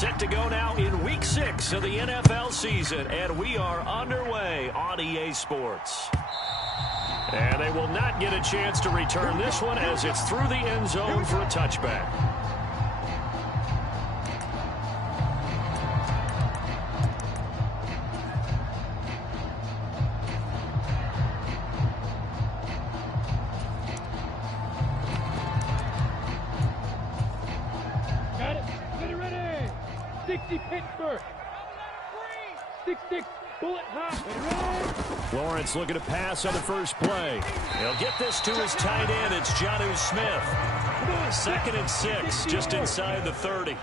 Set to go now in Week 6 of the NFL season, and we are underway on EA Sports. And they will not get a chance to return this one as it's through the end zone for a touchback. Got it. Get it ready. 60 Pittsburgh. 6-6. Bullet hot. Lawrence looking to pass on the first play. He'll get this to his tight end. It's Jonnu Smith. 2nd and 6, just inside the 30.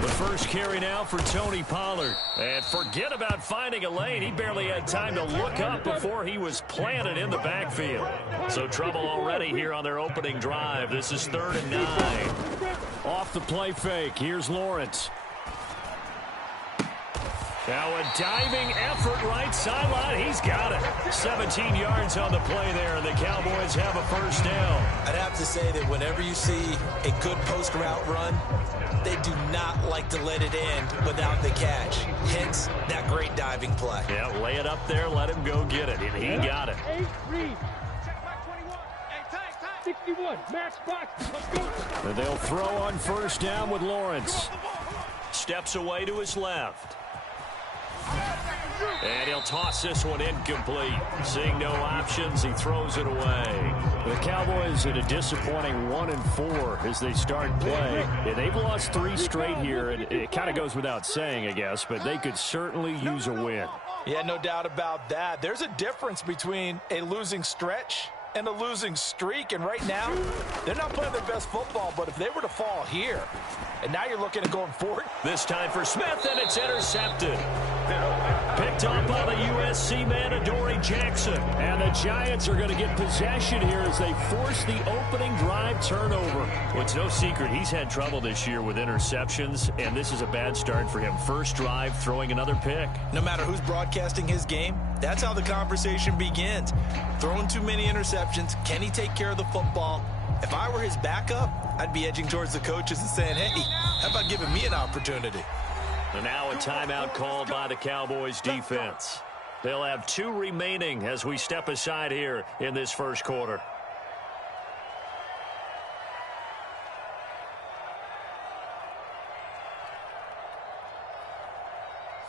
The first carry now for Tony Pollard. And forget about finding a lane. He barely had time to look up before he was planted in the backfield. So trouble already here on their opening drive. This is 3rd and 9. Off the play fake. Here's Lawrence. Now a diving effort right sideline. He's got it. 17 yards on the play there, and the Cowboys have a first down. I'd have to say that whenever you see a good post route run, they do not like to let it end without the catch. Hence, that great diving play. Yeah, lay it up there, let him go get it, and he got it. 8-3. 61. Max box. Let's go. And they'll throw on first down with Lawrence. Steps away to his left. And he'll toss this one incomplete. Seeing no options, he throws it away. The Cowboys in a disappointing 1-4 as they start play. And they've lost 3 straight here, and it kind of goes without saying, I guess, but they could certainly use a win. Yeah, no doubt about that. There's a difference between a losing stretch and a losing streak, and right now, they're not playing their best football, but if they were to fall here, and now you're looking at going forward. This time for Smith, and it's intercepted. Picked up by the USC man, Adoree Jackson. And the Giants are going to get possession here as they force the opening drive turnover. Well, it's no secret he's had trouble this year with interceptions, and this is a bad start for him. First drive, throwing another pick. No matter who's broadcasting his game, that's how the conversation begins. Throwing too many interceptions, can he take care of the football? If I were his backup, I'd be edging towards the coaches and saying, hey, how about giving me an opportunity? And now a timeout called by the Cowboys defense. They'll have 2 remaining as we step aside here in this first quarter.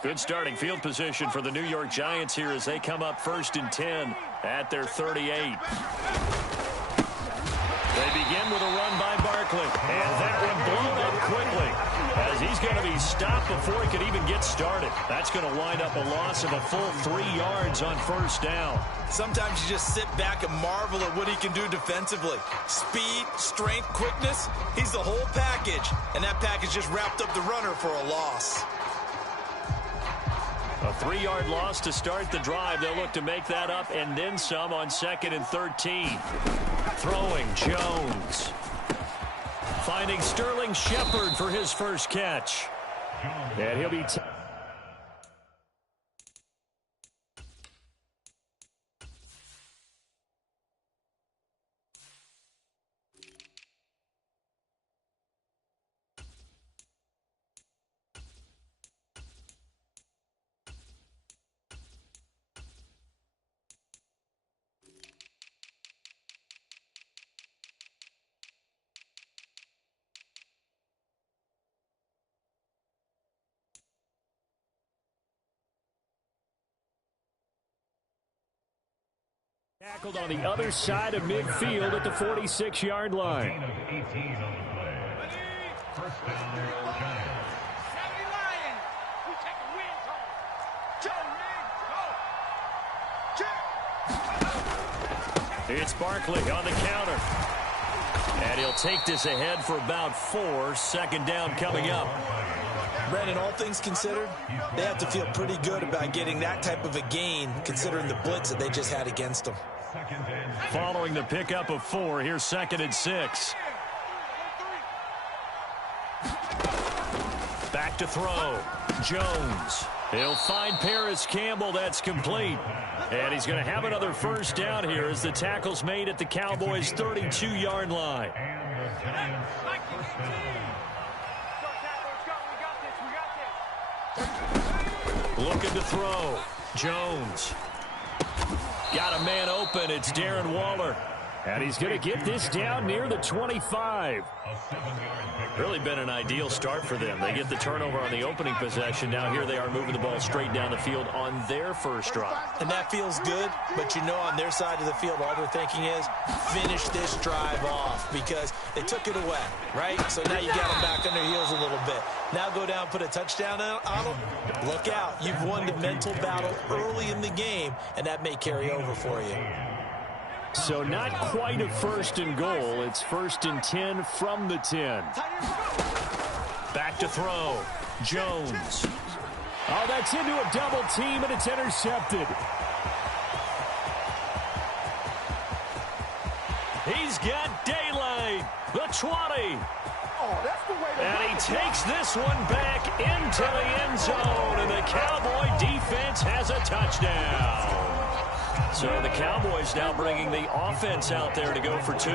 Good starting field position for the New York Giants here as they come up 1st and 10 at their 38. They begin with a run by Barkley, and that one blown up quickly as he's going to be stopped before he could even get started. That's going to wind up a loss of a full 3 yards on first down. Sometimes you just sit back and marvel at what he can do defensively. Speed, strength, quickness, he's the whole package, and that package just wrapped up the runner for a loss. A 3-yard loss to start the drive. They'll look to make that up and then some on 2nd and 13. Throwing Jones. Finding Sterling Shepard for his first catch. And he'll be... Tackled on the other side of midfield at the 46-yard line. It's Barkley on the counter. And he'll take this ahead for about 4. 2nd down coming up. Brandon, all things considered, they have to feel pretty good about getting that type of a gain considering the blitz that they just had against them. Following the pickup of 4, here's 2nd and 6. Back to throw. Jones. He'll find Paris Campbell. That's complete. And he's going to have another first down here as the tackle's made at the Cowboys' 32-yard line. Looking to throw. Jones. Got a man open. It's Darren Waller. And he's going to get this down near the 25. Really been an ideal start for them. They get the turnover on the opening possession. Now here they are moving the ball straight down the field on their first drive. And that feels good, but you know on their side of the field all they're thinking is finish this drive off because they took it away, right? So now you got them back on their heels a little bit. Now go down, put a touchdown on them. Look out. You've won the mental battle early in the game, and that may carry over for you. So not quite a first and goal. It's 1st and 10 from the 10. Back to throw. Jones. Oh, that's into a double team, and it's intercepted. He's got daylight. The 20. And he takes this one back into the end zone, and the Cowboy defense has a touchdown. So the Cowboys now bringing the offense out there to go for 2.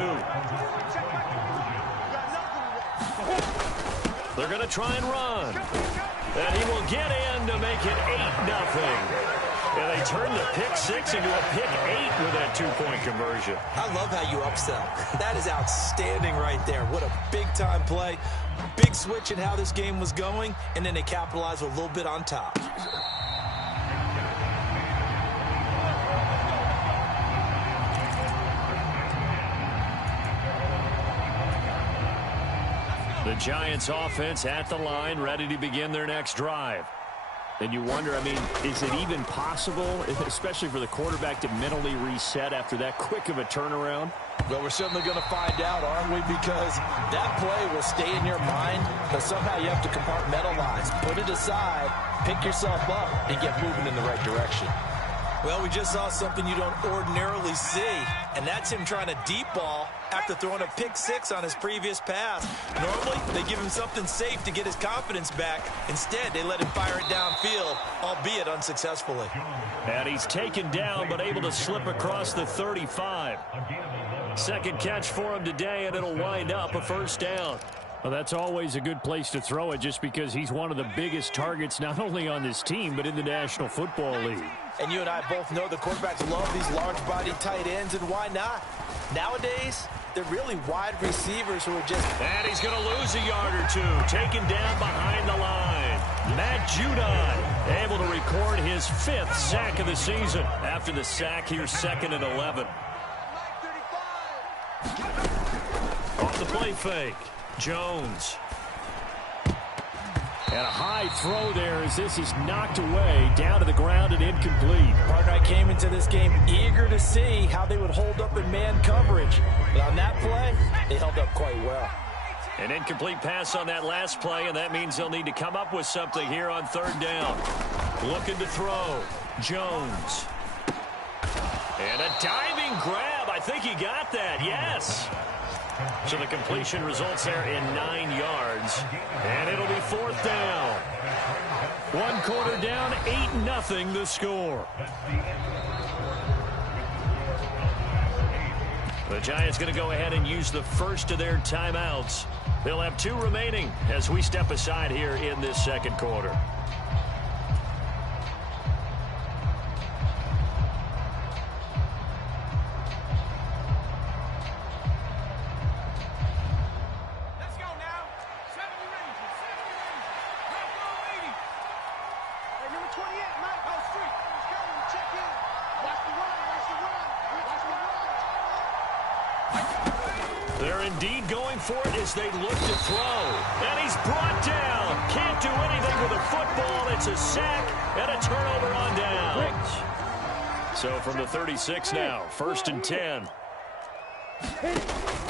They're going to try and run. And he will get in to make it 8-0. And they turn the pick 6 into a pick 8 with that 2-point conversion. I love how you upsell. That is outstanding right there. What a big-time play. Big switch in how this game was going, and then they capitalize with a little bit on top. The Giants offense at the line, ready to begin their next drive. And you wonder, I mean, is it even possible, especially for the quarterback, to mentally reset after that quick of a turnaround? Well, we're certainly going to find out, aren't we? Because that play will stay in your mind, but somehow you have to compartmentalize, put it aside, pick yourself up, and get moving in the right direction. Well, we just saw something you don't ordinarily see, and that's him trying to deep ball after throwing a pick 6 on his previous pass. Normally, they give him something safe to get his confidence back. Instead, they let him fire it downfield, albeit unsuccessfully. And he's taken down, but able to slip across the 35. Second catch for him today, and it'll wind up a first down. Well, that's always a good place to throw it just because he's one of the biggest targets not only on this team but in the National Football League. And you and I both know the quarterbacks love these large-body tight ends, and why not? Nowadays, they're really wide receivers who are just... And he's going to lose a yard or 2, taken down behind the line. Matt Judon able to record his 5th sack of the season. After the sack, here's 2nd and 11. Off the play fake. Jones. And a high throw there as this is knocked away, down to the ground and incomplete. Partner, I came into this game eager to see how they would hold up in man coverage. But on that play, they held up quite well. An incomplete pass on that last play, and that means they'll need to come up with something here on 3rd down. Looking to throw. Jones. And a diving grab. I think he got that, yes. So the completion results there in 9 yards. And it'll be 4th down. 1 quarter down, 8-0 the score. The Giants going to go ahead and use the first of their timeouts. They'll have 2 remaining as we step aside here in this 2nd quarter. They're indeed going for it as they look to throw. And he's brought down. Can't do anything with a football. It's a sack and a turnover on downs. So from the 36 now, 1st and 10.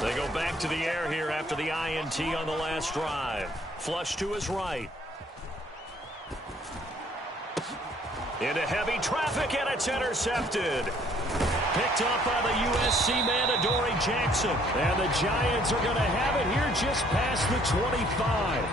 They go back to the air here after the INT on the last drive. Flush to his right. Into heavy traffic, and it's intercepted. Picked up by the USC man, Adoree Jackson. And the Giants are going to have it here just past the 25.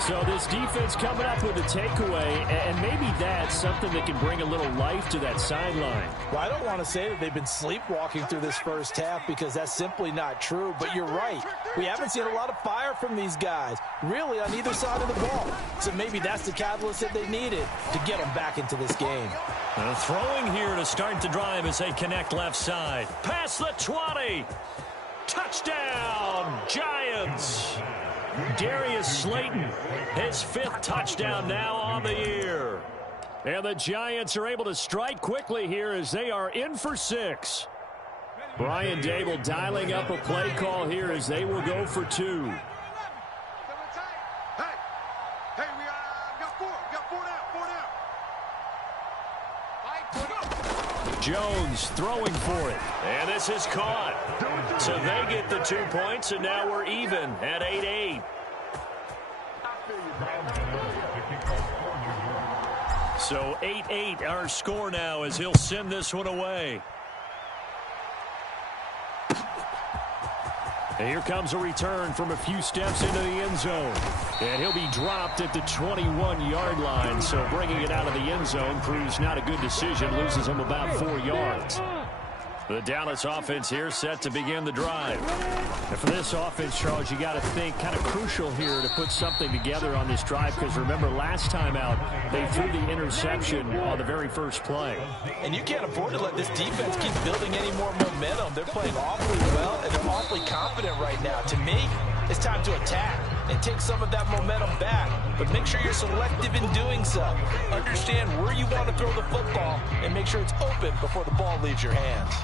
So this defense coming up with a takeaway, and maybe that's something that can bring a little life to that sideline. Well, I don't want to say that they've been sleepwalking through this first half because that's simply not true, but you're right. We haven't seen a lot of fire from these guys, really on either side of the ball. So maybe that's the catalyst that they needed to get them back into this game. Throwing here to start the drive as they connect left side. Past the 20. Touchdown, Giants. Darius Slayton, his 5th touchdown now on the year. And the Giants are able to strike quickly here as they are in for 6. Brian Dable dialing up a play call here as they will go for 2. Jones throwing for it. And this is caught. So they get the 2 points, and now we're even at 8-8. So 8-8 our score now as he'll send this one away. And here comes a return from a few steps into the end zone. And he'll be dropped at the 21-yard line. So bringing it out of the end zone proves not a good decision. Loses him about 4 yards. The Dallas offense here set to begin the drive. And for this offense, Charles, you got to think kind of crucial here to put something together on this drive because remember last time out they threw the interception on the very first play. And you can't afford to let this defense keep building any more momentum. They're playing awfully well and they're awfully confident right now. To me, it's time to attack and take some of that momentum back. But make sure you're selective in doing so. Understand where you want to throw the football and make sure it's open before the ball leaves your hands.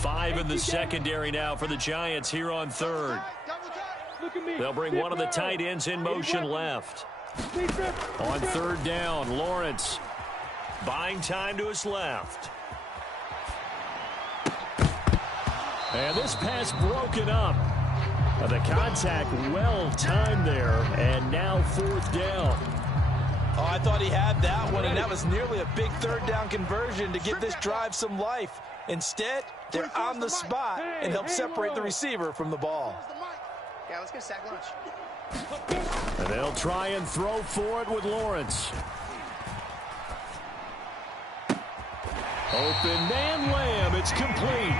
5 in the secondary now for the Giants here on 3rd. They'll bring one of the tight ends in motion left. On 3rd down, Lawrence buying time to his left. And this pass broken up. The contact well timed there, and now 4th down. Oh, I thought he had that one, and that was nearly a big 3rd down conversion to give this drive some life. Instead, they're on the spot and help separate the receiver from the ball. Yeah, let's get sack lunch. And they'll try and throw for it with Lawrence. Open man Lamb, it's complete.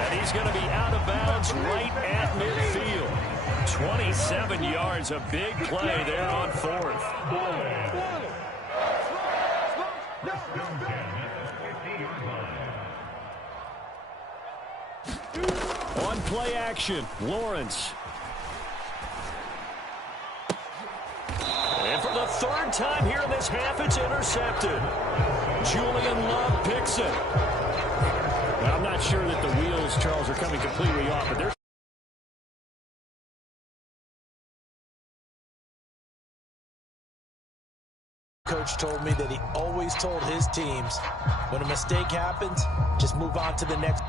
And he's going to be out of bounds right at midfield. 27 yards, a big play there on 4th. On play action, Lawrence. And for the 3rd time here in this half, it's intercepted. Julian Love picks it. Now, I'm not sure that the wheels, Charles, are coming completely off, but there's Coach told me that he always told his teams, when a mistake happens, just move on to the next.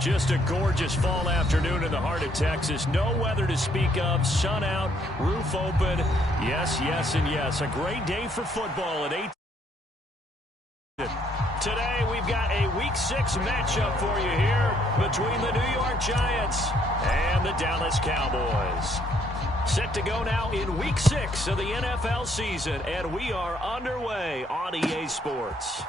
Just a gorgeous fall afternoon in the heart of Texas. No weather to speak of. Sun out, roof open. Yes, yes, and yes. A great day for football at 8. Today, we've got a Week 6 matchup for you here between the New York Giants and the Dallas Cowboys. Set to go now in Week 6 of the NFL season, and we are underway on EA Sports.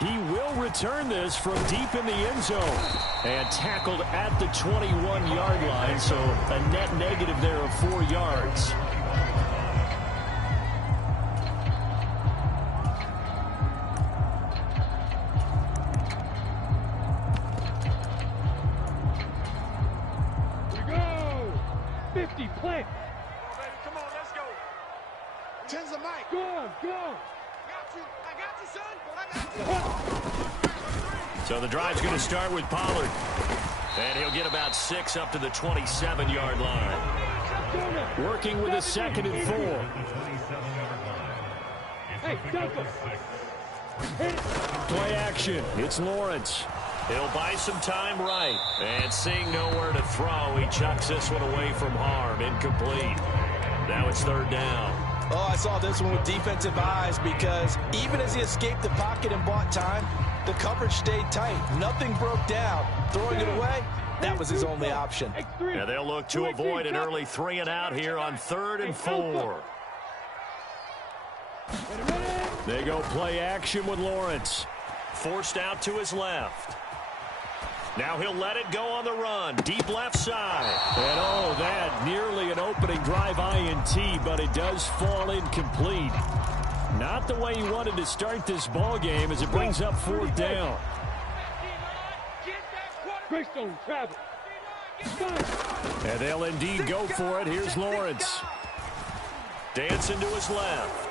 He will return this from deep in the end zone and tackled at the 21-yard line, so a net negative there of 4 yards. Here we go. 50, plant. Come on, let's go. Tens of Mike. Go on, go on. I got you, son. I got you. So the drive's going to start with Pollard. And he'll get about 6 up to the 27-yard line. Working with a 2nd and 4. Hey, Delta. Hit it. Play action. It's Lawrence. He'll buy some time right. And seeing nowhere to throw, he chucks this one away from harm. Incomplete. Now it's 3rd down. Oh, I saw this one with defensive eyes because even as he escaped the pocket and bought time, the coverage stayed tight. Nothing broke down. Throwing it away, that was his only option. Yeah, they'll look to avoid an early 3 and out here on 3rd and 4. They go play action with Lawrence. Forced out to his left. Now he'll let it go on the run. Deep left side. And oh, that nearly an opening drive INT, but it does fall incomplete. Not the way he wanted to start this ball game as it brings up 4th down. Greystone, travel. And they'll indeed go for it. Here's Lawrence. Dancing to his left.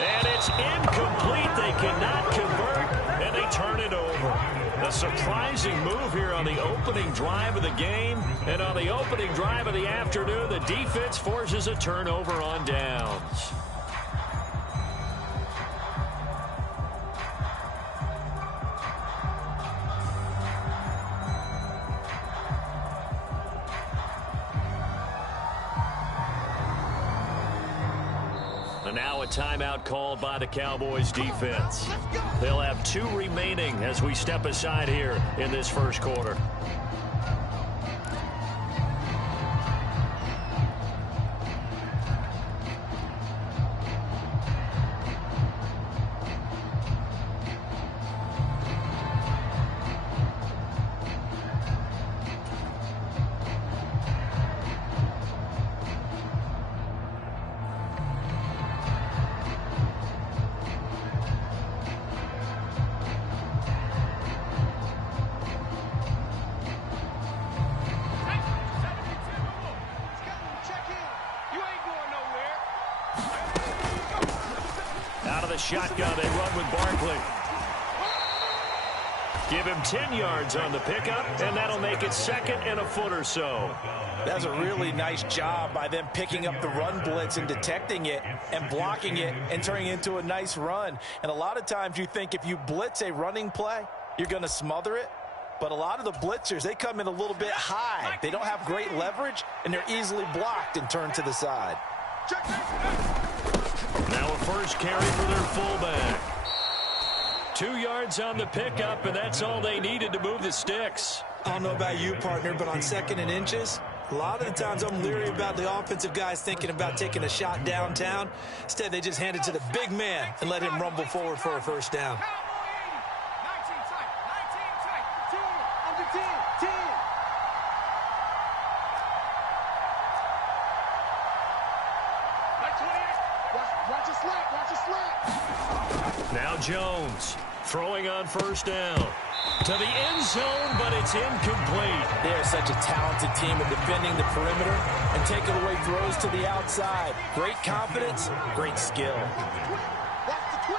And it's incomplete. They cannot convert, and they turn it over. A surprising move here on the opening drive of the game. And on the opening drive of the afternoon, the defense forces a turnover on downs. And now a timeout called by the Cowboys defense. They'll have 2 remaining as we step aside here in this first quarter. Shotgun, they run with Barkley. Give him 10 yards on the pickup, and that'll make it 2nd and a foot or so. That's a really nice job by them picking up the run blitz and detecting it and blocking it and turning it into a nice run. And a lot of times you think if you blitz a running play, you're going to smother it. But a lot of the blitzers, they come in a little bit high. They don't have great leverage, and they're easily blocked and turned to the side. Now a first carry for their fullback. 2 yards on the pickup, and that's all they needed to move the sticks. I don't know about you, partner, but on 2nd and inches, a lot of the times I'm leery about the offensive guys thinking about taking a shot downtown. Instead, they just hand it to the big man and let him rumble forward for a first down. Now Jones throwing on first down. To the end zone, but it's incomplete. They're such a talented team at defending the perimeter and taking away throws to the outside. Great confidence, great skill. Watch the twitch.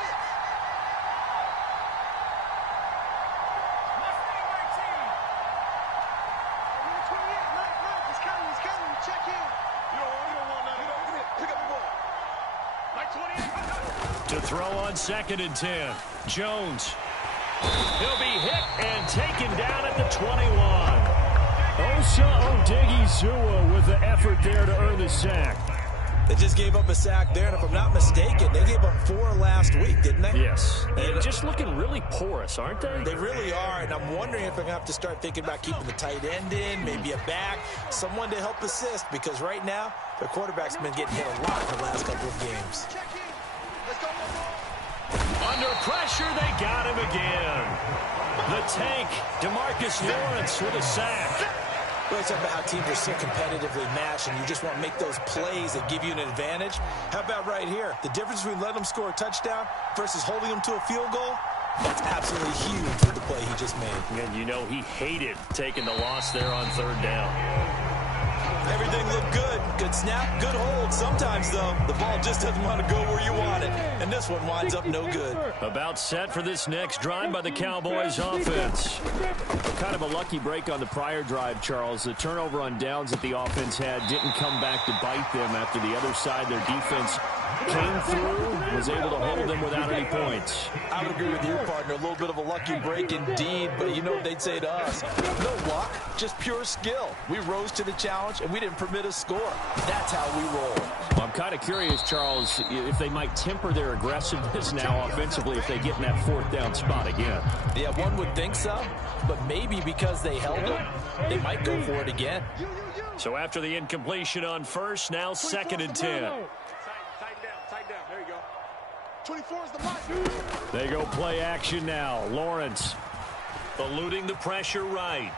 He's coming. Check in. You don't want nothing. Pick up the ball. To throw on 2nd and 10. Jones. He'll be hit and taken down at the 21. Osa Odighizuwa with the effort there to earn the sack. They just gave up a sack there, and if I'm not mistaken, they gave up 4 last week, didn't they? Yes. And just looking really porous, aren't they? They really are, and I'm wondering if they're going to have to start thinking about keeping the tight end in, maybe a back, someone to help assist, because right now, their quarterback's been getting hit a lot in the last couple of games. Under pressure, they got him again. The tank, DeMarcus Lawrence with a sack. We always talk about how teams are so competitively matched, and you just want to make those plays that give you an advantage. How about right here? The difference between letting them score a touchdown versus holding them to a field goal, that's absolutely huge with the play he just made. And you know he hated taking the loss there on 3rd down. Everything looked good. Good snap, good hold. Sometimes, though, the ball just doesn't want to go where you want it. And this one winds up no good. About set for this next drive by the Cowboys offense. Kind of a lucky break on the prior drive, Charles. The turnover on downs that the offense had didn't come back to bite them after the other side. Their defense came through, was able to hold them without any points. I would agree with you, partner. A little bit of a lucky break indeed, but you know what they'd say to us? No luck, just pure skill. We rose to the challenge, and we didn't permit a score. That's how we roll. Well, I'm kind of curious, Charles, if they might temper their aggressiveness now offensively if they get in that 4th down spot again. Yeah, one would think so, but maybe because they held them, they might go for it again. So after the incompletion on 1st, now 2nd and 10. Tighten down. There you go. 24 is the mark. They go play action now. Lawrence eluding the pressure right.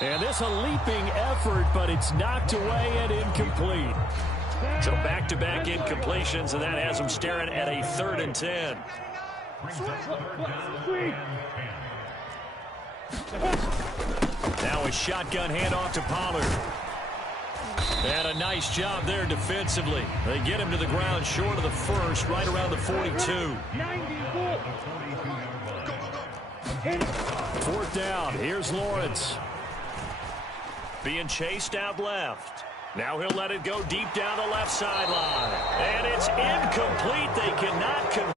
And this a leaping effort, but it's knocked away and incomplete. So back-to-back incompletions, and that has them staring at a 3rd and 10. Now a shotgun handoff to Pollard. And a nice job there defensively. They get him to the ground short of the 1st, right around the 42. 4th down. Here's Lawrence. Being chased out left. Now he'll let it go deep down the left sideline. And it's incomplete. They cannot convert.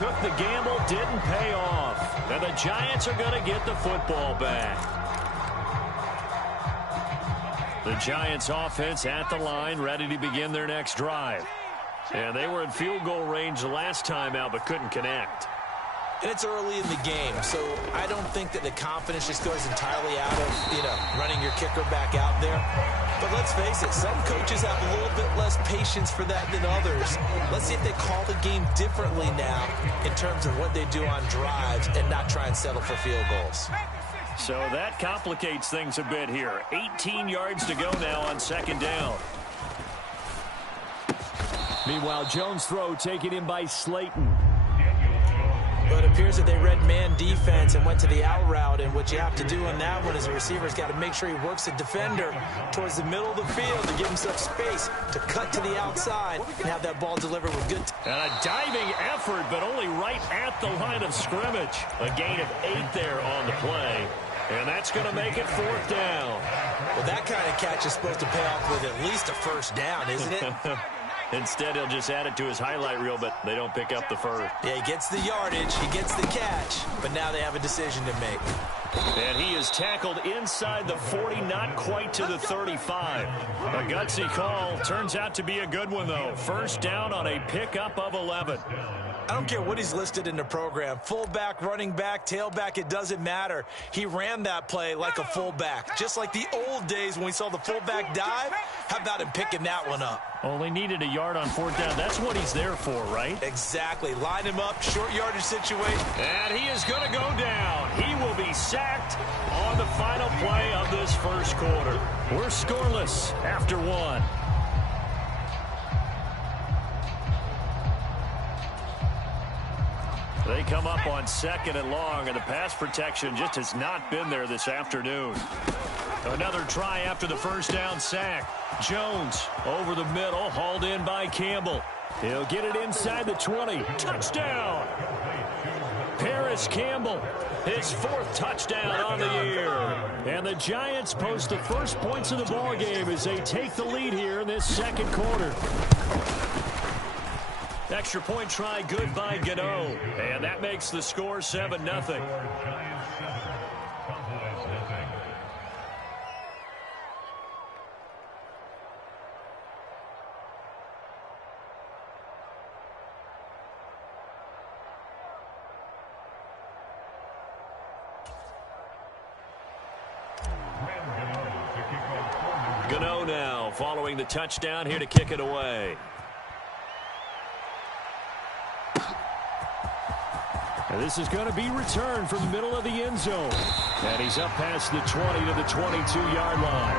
Took the gamble, didn't pay off. And the Giants are going to get the football back. The Giants offense at the line, ready to begin their next drive. And they were in field goal range the last time out, but couldn't connect. And it's early in the game, so I don't think that the confidence just goes entirely out of, running your kicker back out there. But let's face it, some coaches have a little bit less patience for that than others. Let's see if they call the game differently now in terms of what they do on drives and not try and settle for field goals. So that complicates things a bit here. 18 yards to go now on 2nd down. Meanwhile, Jones' throw taken in by Slayton. But it appears that they read man defense and went to the out route, and what you have to do on that one is the receiver's got to make sure he works the defender towards the middle of the field to give himself space to cut to the outside and have that ball delivered with good. And a diving effort, but only right at the line of scrimmage. A gain of 8 there on the play. And that's going to make it 4th down. Well, that kind of catch is supposed to pay off with at least a 1st down, isn't it? Instead, he'll just add it to his highlight reel, but they don't pick up the first. Yeah, he gets the yardage, he gets the catch, but now they have a decision to make. And he is tackled inside the 40, not quite to the 35. A gutsy call. Turns out to be a good one, though. 1st down on a pickup of 11. I don't care what he's listed in the program. Fullback, running back, tailback, it doesn't matter. He ran that play like a fullback. Just like the old days when we saw the fullback dive. How about him picking that one up? Only needed a yard on 4th down. That's what he's there for, right? Exactly. Line him up, short yardage situation. And he is going to go down. He will be sacked on the final play of this 1st quarter. We're scoreless after 1. They come up on 2nd and long, and the pass protection just has not been there this afternoon. Another try after the 1st down sack. Jones over the middle, hauled in by Campbell. He'll get it inside the 20. Touchdown! Paris Campbell, his 4th touchdown on the year. And the Giants post the first points of the ball game as they take the lead here in this 2nd quarter. Extra point try good by Gano. And that makes the score 7-0. Gano now following the touchdown here to kick it away. And this is going to be returned from the middle of the end zone. And he's up past the 20 to the 22-yard line.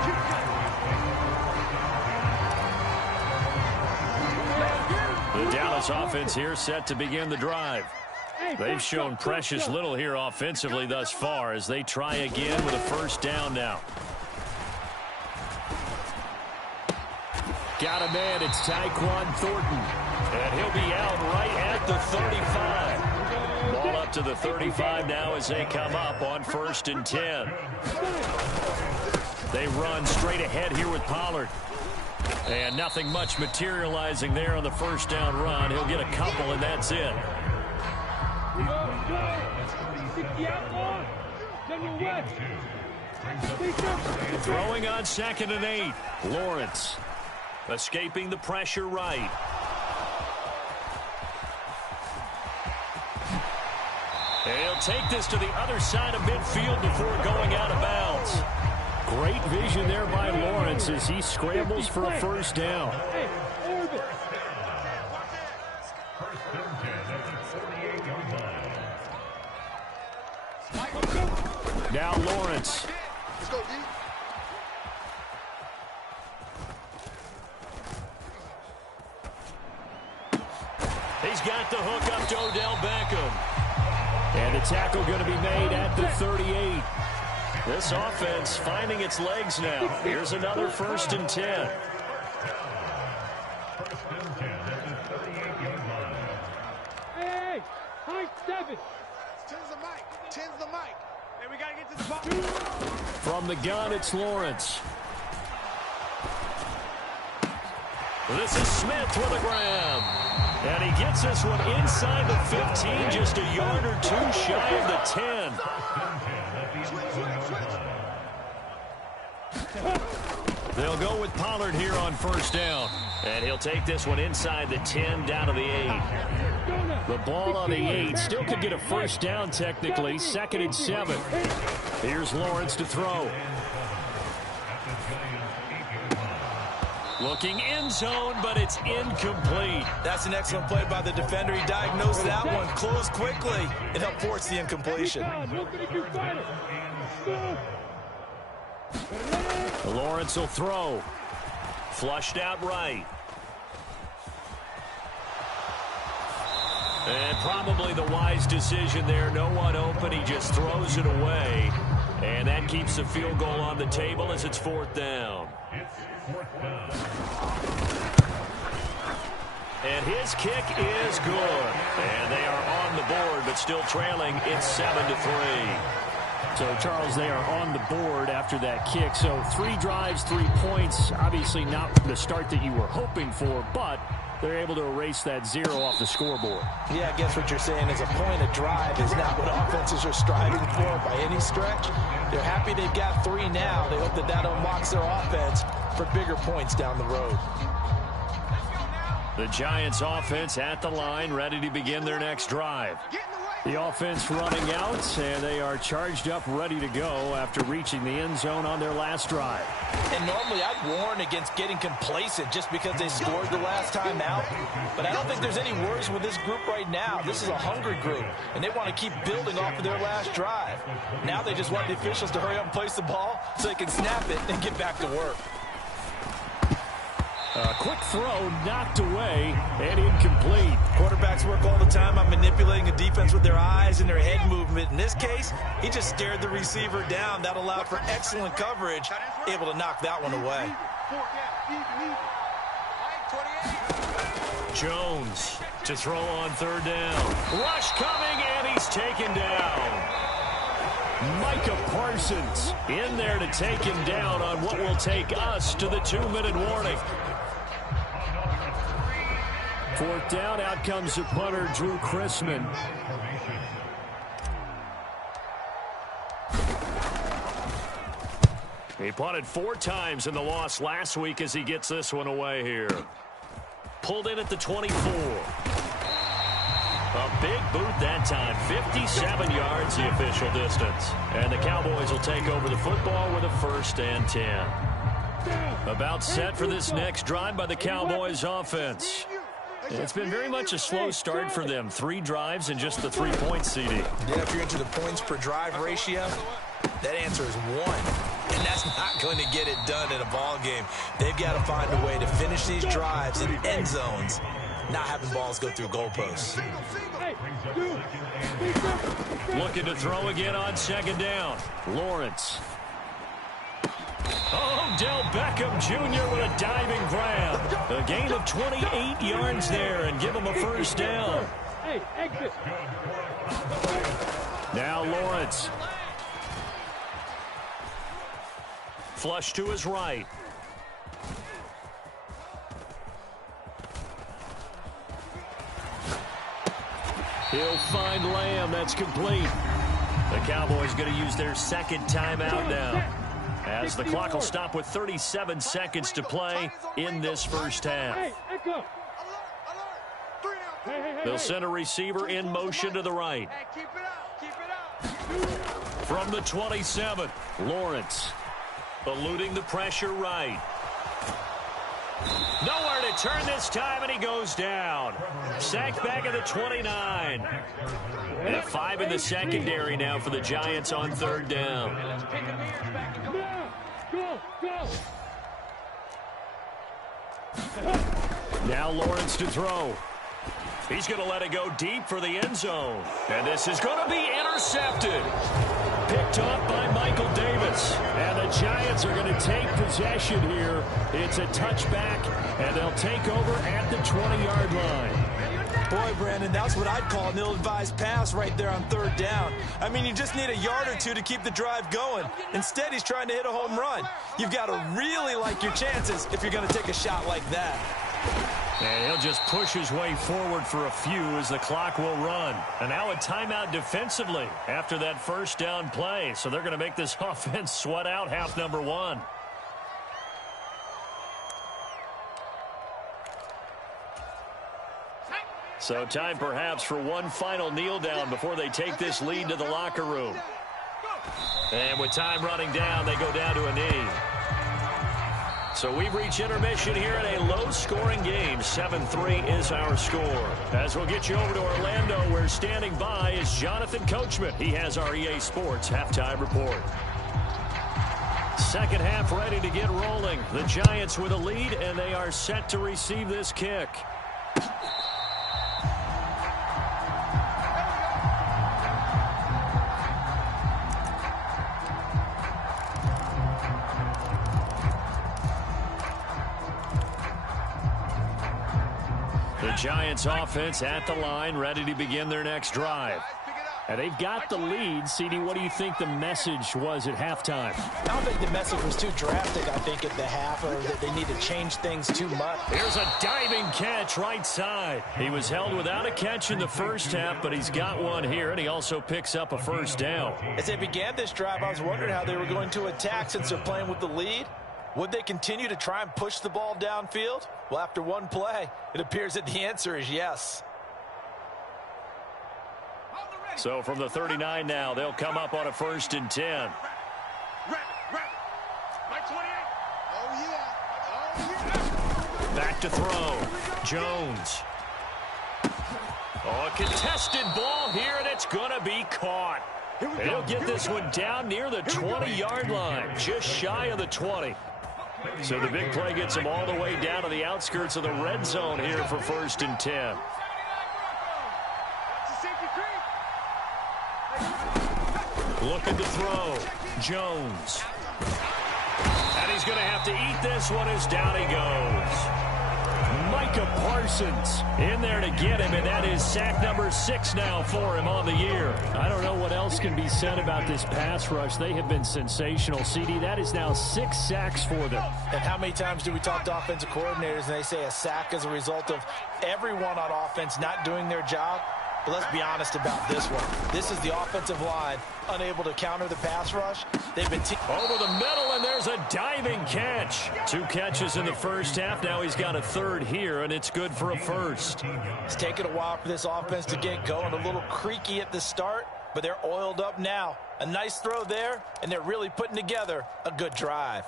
The Dallas offense here set to begin the drive. They've shown precious little here offensively thus far as they try again with a first down now. Got a man, it's Tyquan Thornton. And he'll be out right at the 35. Ball up to the 35 now as they come up on 1st and 10. They run straight ahead here with Pollard. And nothing much materializing there on the first down run. He'll get a couple, and that's it. Throwing on 2nd and 8. Lawrence escaping the pressure right. He'll take this to the other side of midfield before going out of bounds. Great vision there by Lawrence as he scrambles for a first down. Now Lawrence. Let's go, D. He's got the hook up to Odell Beckham. And the tackle going to be made at the 38. This offense finding its legs now. Here's another 1st and 10. Hey, high 7. 10's the mic. 10's the mic. Hey, we got to get to the ball. From the gun, it's Lawrence. This is Smith with a grab. And he gets this one inside the 15, just a yard or two shy of the 10. They'll go with Pollard here on first down. And he'll take this one inside the 10, down to the 8. The ball on the 8. Still could get a first down technically. 2nd and 7. Here's Lawrence to throw. Looking end zone, but it's incomplete. That's an excellent play by the defender. He diagnosed that one, closed quickly, and helped force the incompletion. Lawrence will throw. Flushed out right. And probably the wise decision there. No one open. He just throws it away. And that keeps the field goal on the table as it's 4th down. And his kick is good. And they are on the board, but still trailing. It's 7-3. So, Charles, they are on the board after that kick. So 3 drives, 3 points. Obviously not the start that you were hoping for, but they're able to erase that 0 off the scoreboard. Yeah, I guess what you're saying is a point of drive is not what offenses are striving for by any stretch. They're happy they've got 3 now. They hope that that unlocks their offense for bigger points down the road. The Giants offense at the line, ready to begin their next drive. The offense running out, and they are charged up, ready to go after reaching the end zone on their last drive. And normally I'd warn against getting complacent just because they scored the last time out. But I don't think there's any worries with this group right now. This is a hungry group, and they want to keep building off of their last drive. Now they just want the officials to hurry up and place the ball so they can snap it and get back to work. A quick throw knocked away and incomplete. Quarterbacks work all the time on manipulating a defense with their eyes and their head movement. In this case, he just stared the receiver down. That allowed for excellent coverage, able to knock that one away. Jones to throw on 3rd down. Rush coming, and he's taken down. Micah Parsons in there to take him down on what will take us to the 2-minute warning. Fourth down, out comes the punter, Drew Chrisman. He punted 4 times in the loss last week as he gets this one away here. Pulled in at the 24. A big boot that time. 57 yards the official distance. And the Cowboys will take over the football with a 1st and 10. About set for this next drive by the Cowboys offense. It's been very much a slow start for them. 3 drives and just the 3 points, CD. Yeah, if you're into the points per drive ratio, that answer is 1. And that's not going to get it done in a ball game. They've got to find a way to finish these drives in end zones, not having balls go through goalposts. Looking to throw again on 2nd down. Lawrence. Odell Beckham Jr. with a diving grab. A gain of 28 yards there and give him a 1st down. Hey, exit. Now Lawrence. Flush to his right. He'll find Lamb. That's complete. The Cowboys going to use their 2nd timeout now, as the clock will stop with 37 seconds to play in this 1st half. They'll send a receiver in motion to the right. From the 27, Lawrence. Eluding the pressure right. Nowhere to turn this time, and he goes down. Sacked back at the 29. And 5 in the secondary now for the Giants on 3rd down. Now Lawrence to throw. He's going to let it go deep for the end zone. And this is going to be intercepted. Picked off by Michael Davis. And the Giants are going to take possession here. It's a touchback, and they'll take over at the 20-yard line. Boy, Brandon, that's what I'd call an ill-advised pass right there on 3rd down. I mean, you just need a yard or 2 to keep the drive going. Instead, he's trying to hit a home run. You've got to really like your chances if you're going to take a shot like that. And he'll just push his way forward for a few as the clock will run. And now a timeout defensively after that 1st down play. So they're going to make this offense sweat out half number 1. So time perhaps for one final kneel down before they take this lead to the locker room. And with time running down, they go down to a knee. So we've reached intermission here in a low-scoring game. 7-3 is our score. As we'll get you over to Orlando, where standing by is Jonathan Coachman. He has our EA Sports halftime report. 2nd half ready to get rolling. The Giants with a lead, and they are set to receive this kick. The Giants offense at the line, ready to begin their next drive. And they've got the lead. CD, what do you think the message was at halftime? I don't think the message was too drastic, I think, at the half, or that they need to change things too much. Here's a diving catch right side. He was held without a catch in the 1st half, but he's got one here, and he also picks up a 1st down. As they began this drive, I was wondering how they were going to attack since they're playing with the lead. Would they continue to try and push the ball downfield? Well, after one play, it appears that the answer is yes. So from the 39 now, they'll come up on a 1st and 10. Back to throw. Jones. Oh, a contested ball here, and it's going to be caught. He'll get this one down near the 20-yard line, just shy of the 20. So the big play gets him all the way down to the outskirts of the red zone here for 1st and 10. Looking to throw. Jones. And he's going to have to eat this one as down he goes. Micah Parsons in there to get him, and that is sack number 6 now for him on the year. I don't know what else can be said about this pass rush. They have been sensational, CD. That is now 6 sacks for them. And how many times do we talk to offensive coordinators and they say a sack as a result of everyone on offense not doing their job? But let's be honest about this one. This is the offensive line unable to counter the pass rush. They've been over the middle, and there's a diving catch. 2 catches in the first half. Now he's got a third here, and it's good for a first. It's taken a while for this offense to get going. A little creaky at the start, but they're oiled up now. A nice throw there, and they're really putting together a good drive.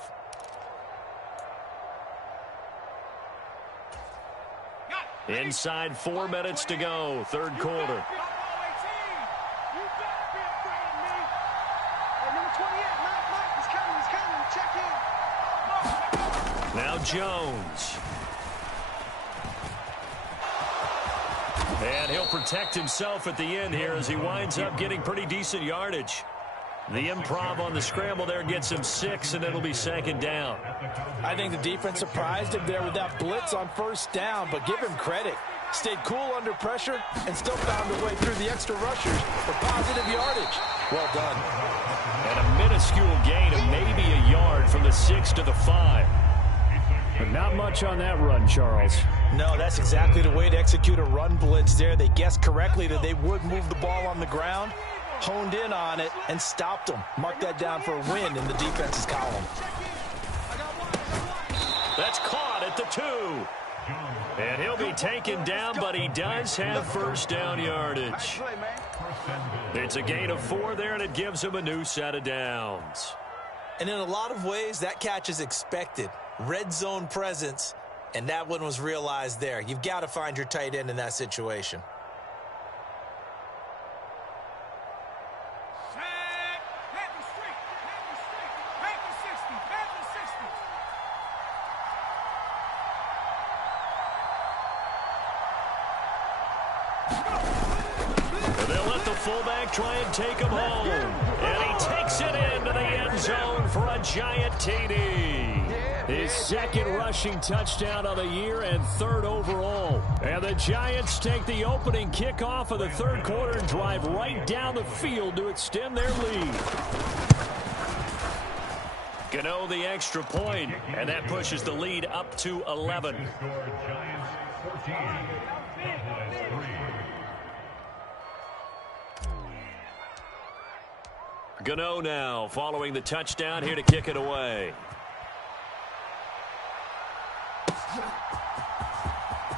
Inside 4 minutes to go, third quarter. Now Jones. And he'll protect himself at the end here as he winds up getting pretty decent yardage. The improv on the scramble there gets him 6, and it'll be second down. I think the defense surprised him there with that blitz on first down, but give him credit. Stayed cool under pressure and still found a way through the extra rushers for positive yardage. Well done. And a minuscule gain of maybe a yard from the 6 to the 5. But not much on that run, Charles. No, that's exactly the way to execute a run blitz there. They guessed correctly that they would move the ball on the ground, honed in on it, and stopped them. Mark that down for a win in the defense's column. That's caught at the 2. And he'll be taken down, but he does have first down yardage. It's a gain of 4 there, and it gives him a new set of downs. And in a lot of ways, that catch is expected. Red zone presence, and that one was realized there. You've got to find your tight end in that situation. They'll let the fullback try and take him home. And he takes it into the end zone for a giant TD. His second rushing touchdown of the year and 3rd overall. And the Giants take the opening kickoff of the third quarter and drive right down the field to extend their lead. Gano the extra point, and that pushes the lead up to 11. Gano now following the touchdown here to kick it away.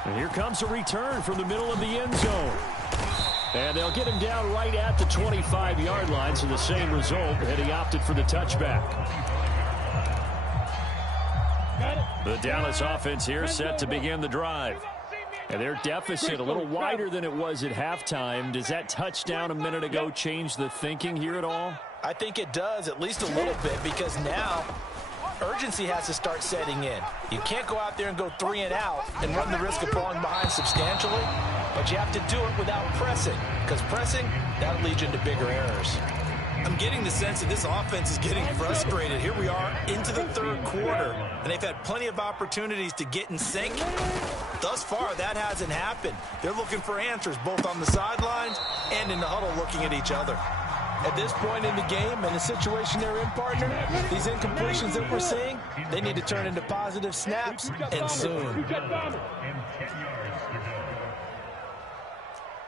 And here comes a return from the middle of the end zone. And they'll get him down right at the 25-yard line, so the same result, and he opted for the touchback. The Dallas offense here set to begin the drive. And their deficit a little wider than it was at halftime. Does that touchdown a minute ago change the thinking here at all? I think it does, at least a little bit, because now urgency has to start setting in. You can't go out there and go 3 and out and run the risk of falling behind substantially, but you have to do it without pressing, because pressing, that'll lead you into bigger errors. I'm getting the sense that this offense is getting frustrated. Here we are into the third quarter, and they've had plenty of opportunities to get in sync. Thus far, that hasn't happened. They're looking for answers both on the sidelines and in the huddle looking at each other. At this point in the game and the situation they're in, partner, these incompletions that we're seeing, they need to turn into positive snaps, and soon.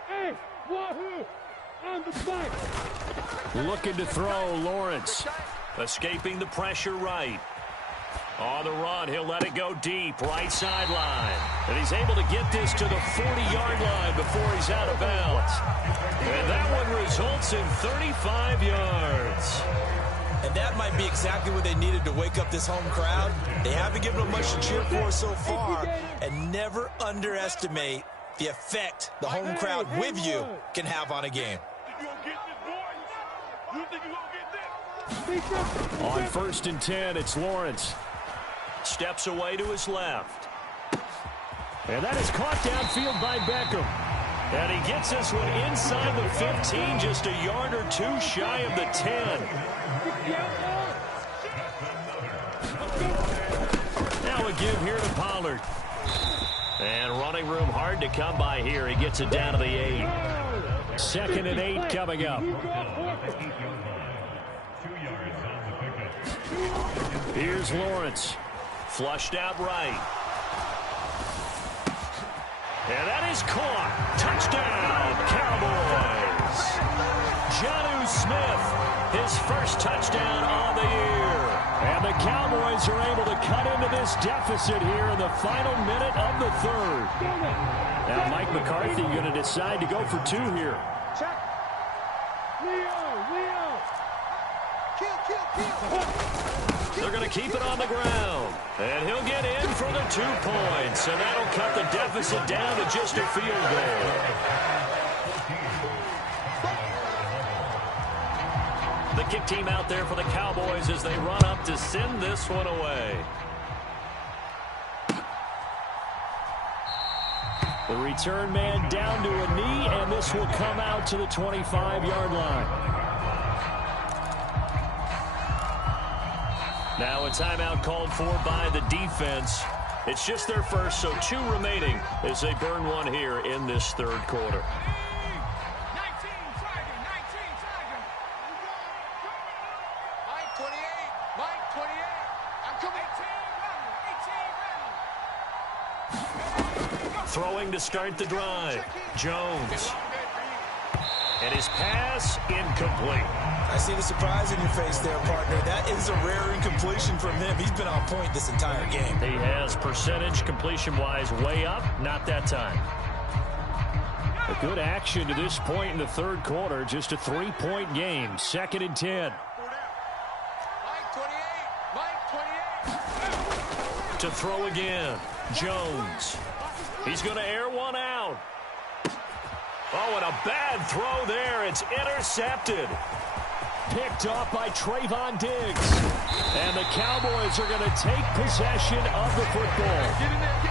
Hey, wahoo! On the flank. Looking to throw, Lawrence. Escaping the pressure right. On the run, he'll let it go deep, right sideline. And he's able to get this to the 40-yard line before he's out of bounds. And that one results in 35 yards. And that might be exactly what they needed to wake up this home crowd. They haven't given them much to cheer for so far. And never underestimate the effect the home crowd with you can have on a game. On 1st and 10, it's Lawrence. Steps away to his left. And that is caught downfield by Beckham. And he gets this one inside the 15, just a yard or 2 shy of the 10. Now a give here to Pollard. And running room hard to come by here. He gets it down to the 8. 2nd and 8 coming up. Here's Lawrence. Flushed out right. And that is caught. Touchdown, Cowboys. Jonnu Smith, his first touchdown on the year. And the Cowboys are able to cut into this deficit here in the final minute of the 3rd. Now Mike McCarthy going to decide to go for 2 here. Check. Leo. Kill. They're going to keep it on the ground. And he'll get in for the 2 points. And that'll cut the deficit down to just a field goal. The kick team out there for the Cowboys as they run up to send this one away. The return man down to a knee, and this will come out to the 25-yard line. Now a timeout called for by the defense. It's just their first, so 2 remaining as they burn one here in this 3rd quarter. 19 Tiger. Mike 28. I'm coming. 18 Throwing to start the drive. Jones. And his pass incomplete. I see the surprise in your face there, partner. That is a rare incompletion from him. He's been on point this entire game. He has percentage completion-wise way up. Not that time. A good action to this point in the 3rd quarter. Just a 3-point game. 2nd and 10. Mike 28. To throw again. Jones. He's going to air one out. Oh, and a bad throw there. It's intercepted. Picked off by Trayvon Diggs. And the Cowboys are going to take possession of the football.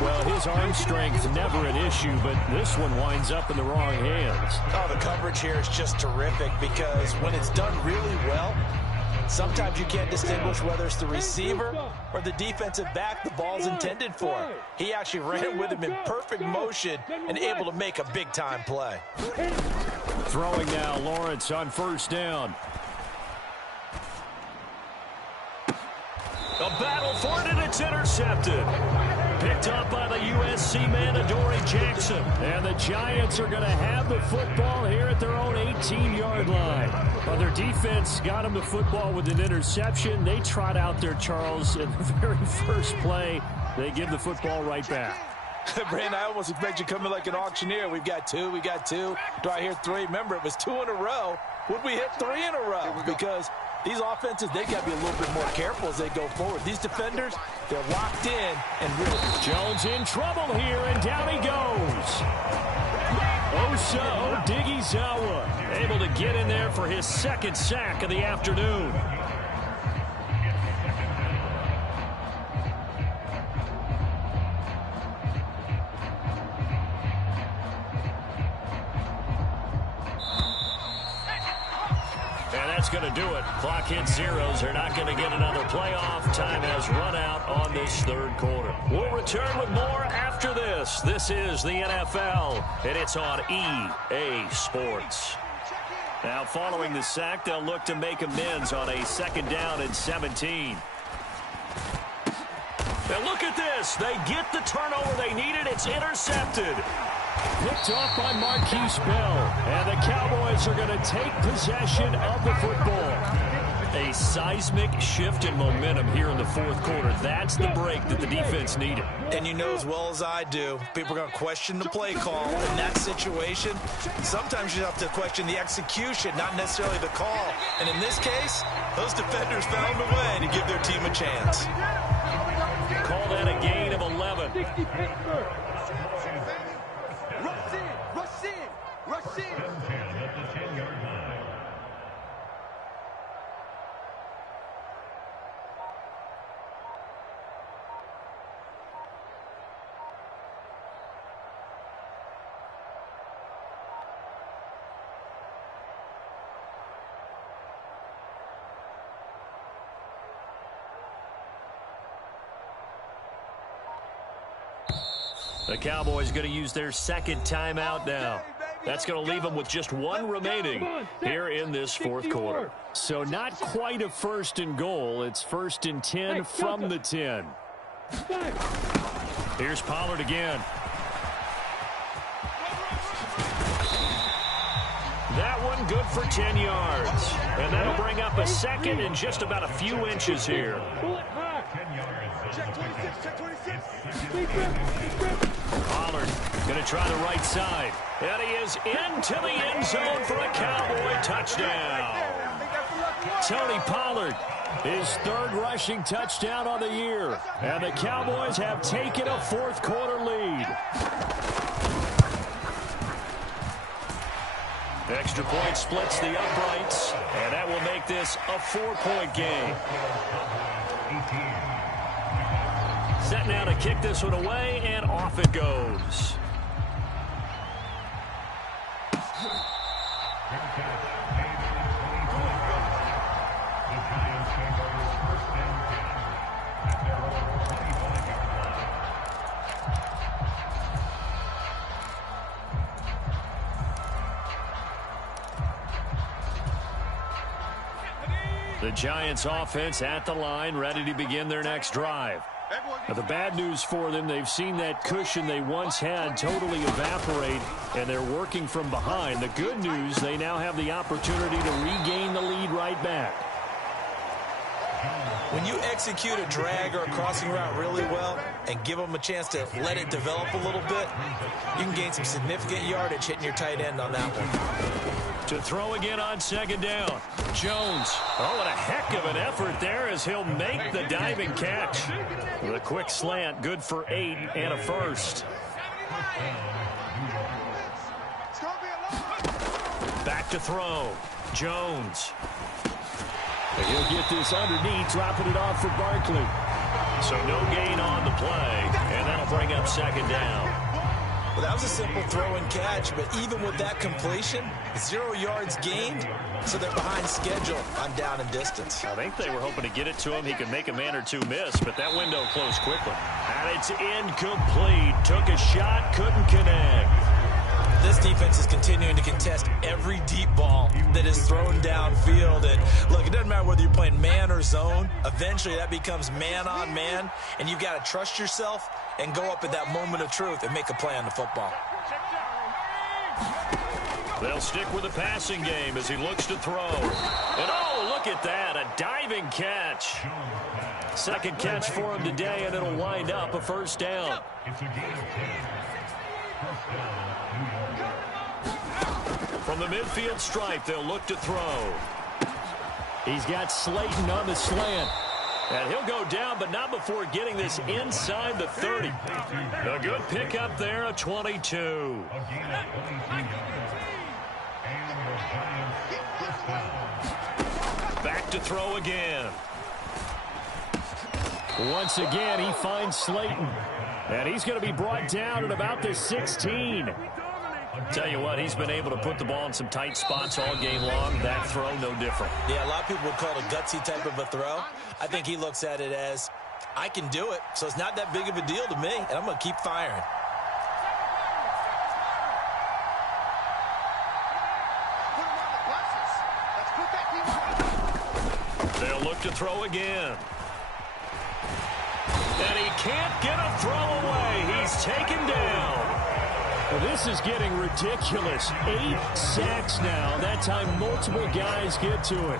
Well, his arm strength never an issue, but this one winds up in the wrong hands. Oh, the coverage here is just terrific because when it's done really well, sometimes you can't distinguish whether it's the receiver or the defensive back the ball's intended for. He actually ran with him in perfect motion and able to make a big-time play. Throwing now, Lawrence on 1st down. A battle for it, and it's intercepted. Picked up by the USC man, Adoree Jackson. And the Giants are going to have the football here at their own 18-yard line. Well, their defense got them the football with an interception. They trot out there, Charles, in the very first play. They give the football right back. Brandon, I almost expect you coming like an auctioneer. We've got 2. Do I hear 3? Remember, it was 2 in a row. Would we hit 3 in a row? Because these offenses, they got to be a little bit more careful as they go forward. These defenders, they're locked in and really. Jones in trouble here, and down he goes. Osa Odighizuwa able to get in there for his 2nd sack of the afternoon. That's going to do it. Clock hits zeros. They're not going to get another playoff. Time has run out on this 3rd quarter. We'll return with more after this. This is the NFL, and it's on EA Sports. Now, following the sack, they'll look to make amends on a 2nd down and 17. And look at this. They get the turnover they needed. It's intercepted. Picked off by Marquise Bell. And the Cowboys are going to take possession of the football. A seismic shift in momentum here in the 4th quarter. That's the break that the defense needed. And you know as well as I do, people are going to question the play call in that situation. Sometimes you have to question the execution, not necessarily the call. And in this case, those defenders found a way to give their team a chance. Call that a gain of 11. Rush in. The Cowboys going to use their second timeout now. That's going to leave them with just one remaining here in this fourth quarter. So not quite a 1st and goal. It's 1st and 10 from the 10. Here's Pollard again. That one good for 10 yards. And that'll bring up a second and just about a few inches here. Check 26, check 26. Pollard going to try the right side. And he is into the end zone for a Cowboy touchdown. Tony Pollard, his 3rd rushing touchdown on the year. And the Cowboys have taken a fourth quarter lead. Extra point splits the uprights, and that will make this a 4-point game. Set now to kick this one away, and off it goes. The Giants offense at the line, ready to begin their next drive. Now, the bad news for them, they've seen that cushion they once had totally evaporate, and they're working from behind. The good news, they now have the opportunity to regain the lead right back. When you execute a drag or a crossing route really well and give them a chance to let it develop a little bit, you can gain some significant yardage hitting your tight end on that one. To throw again on 2nd down. Jones. Oh, what a heck of an effort there as he'll make the diving catch. With a quick slant, good for 8 and a first. Back to throw. Jones. And he'll get this underneath, dropping it off for Barkley. So no gain on the play, and that'll bring up 2nd down. Well, that was a simple throw and catch, but even with that completion, 0 yards gained, so they're behind schedule on down and distance. I think they were hoping to get it to him. He could make a man or two miss, but that window closed quickly. And it's incomplete. Took a shot, couldn't connect. This defense is continuing to contest every deep ball that is thrown downfield. And look, it doesn't matter whether you're playing man or zone. Eventually, that becomes man on man, and you've got to trust yourself and go up at that moment of truth and make a play on the football. They'll stick with the passing game as he looks to throw. And oh, look at that, a diving catch. 2nd catch for him today, and it'll wind up a 1st down. From the midfield stripe, they'll look to throw. He's got Slayton on the slant. And he'll go down, but not before getting this inside the 30. A good pickup there, a 22. Back to throw again. Once again, he finds Slayton. And he's going to be brought down at about the 16. Tell you what, he's been able to put the ball in some tight spots all game long. That throw, no different. Yeah, a lot of people would call it a gutsy type of a throw. I think he looks at it as, I can do it, so it's not that big of a deal to me, and I'm going to keep firing. They'll look to throw again. And he can't get a throw away. He's taken down. Well, this is getting ridiculous. 8 sacks now. That time, multiple guys get to it.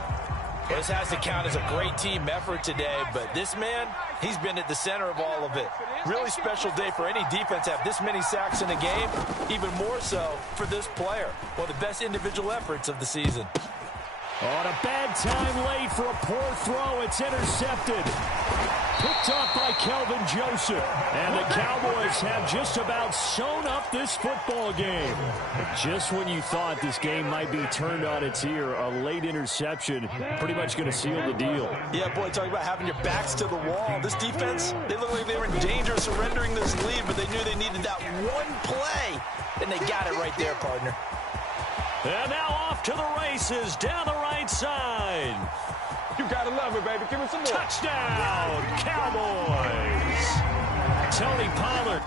This has to count as a great team effort today, but this man, he's been at the center of all of it. Really special day for any defense to have this many sacks in a game, even more so for this player. One of the best individual efforts of the season. On a bad time late for a poor throw. It's intercepted. Picked off by Kelvin Joseph. And the Cowboys have just about sewn up this football game. Just when you thought this game might be turned on its ear, a late interception pretty much going to seal the deal. Yeah, boy, talking about having your backs to the wall. This defense, they looked like they were in danger of surrendering this lead, but they knew they needed that one play, and they got it right there, partner. And now off to the races down the right side. You gotta love it, baby. Give me some more. Touchdown, Cowboys. Tony Pollard